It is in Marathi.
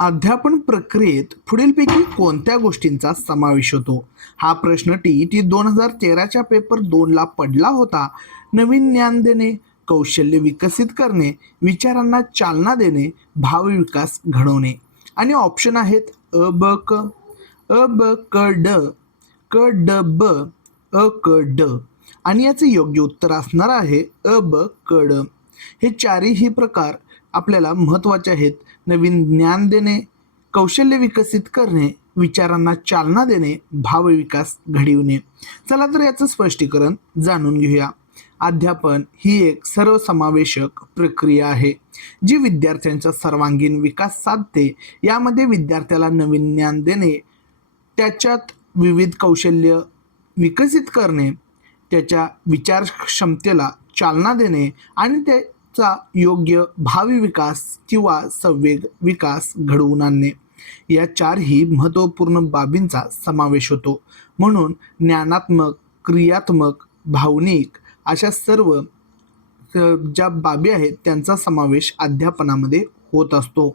अध्यापन प्रक्रियेत पुढीलपैकी कोणत्या गोष्टींचा समावेश होतो? हा प्रश्न टी 2013च्या पेपर 2 ला पडला होता. नवीन ज्ञान देणे, कौशल्य विकसित करणे, विचारांना चालना देणे, भावविकास घडवणे. आणि ऑप्शन आहेत अ ब क, अ ब क ड, क ड ब, अ क ड. आणि याचे योग्य उत्तर असणार आहे अ ब क ड. हे चारही प्रकार आपल्याला महत्त्वाचे आहेत. नवीन ज्ञान देणे, कौशल्य विकसित करणे, विचारांना चालना देणे, भावविकास घडविणे. चला तर याचं स्पष्टीकरण जाणून घेऊया. अध्यापन ही एक सर्वसमावेशक प्रक्रिया आहे जी विद्यार्थ्यांचा सर्वांगीण विकास साधते. यामध्ये विद्यार्थ्याला नवीन ज्ञान देणे, त्याच्यात विविध कौशल्य विकसित करणे, त्याच्या विचार क्षमतेला चालना देणे आणि त्याचा योग्य भावी विकास किंवा संवेग विकास घडवून आणणे या चारही महत्त्वपूर्ण बाबींचा समावेश होतो. म्हणून ज्ञानात्मक, क्रियात्मक, भावनिक अशा सर्व ज्या बाबी आहेत त्यांचा समावेश अध्यापनामध्ये होत असतो.